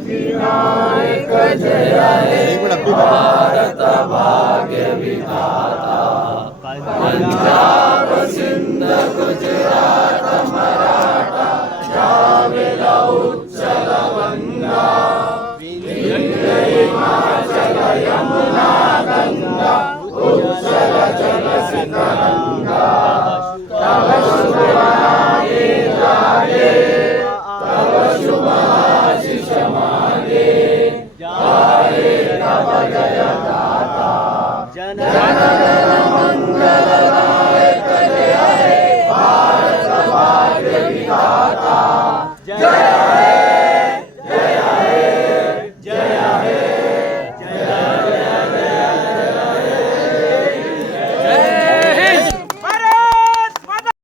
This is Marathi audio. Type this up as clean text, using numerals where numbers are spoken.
विनायक जय हे भारत भाग्य विधाता पंजाब सिंध गुजरात मराठा द्राविड उत्कल गंगा विंध्य हिमाचल यमुना गंगा उत्कल जल तरंगा तव शुभ नामे जागे तव शुभ आशीष मांगे जाए तब जय गाता जन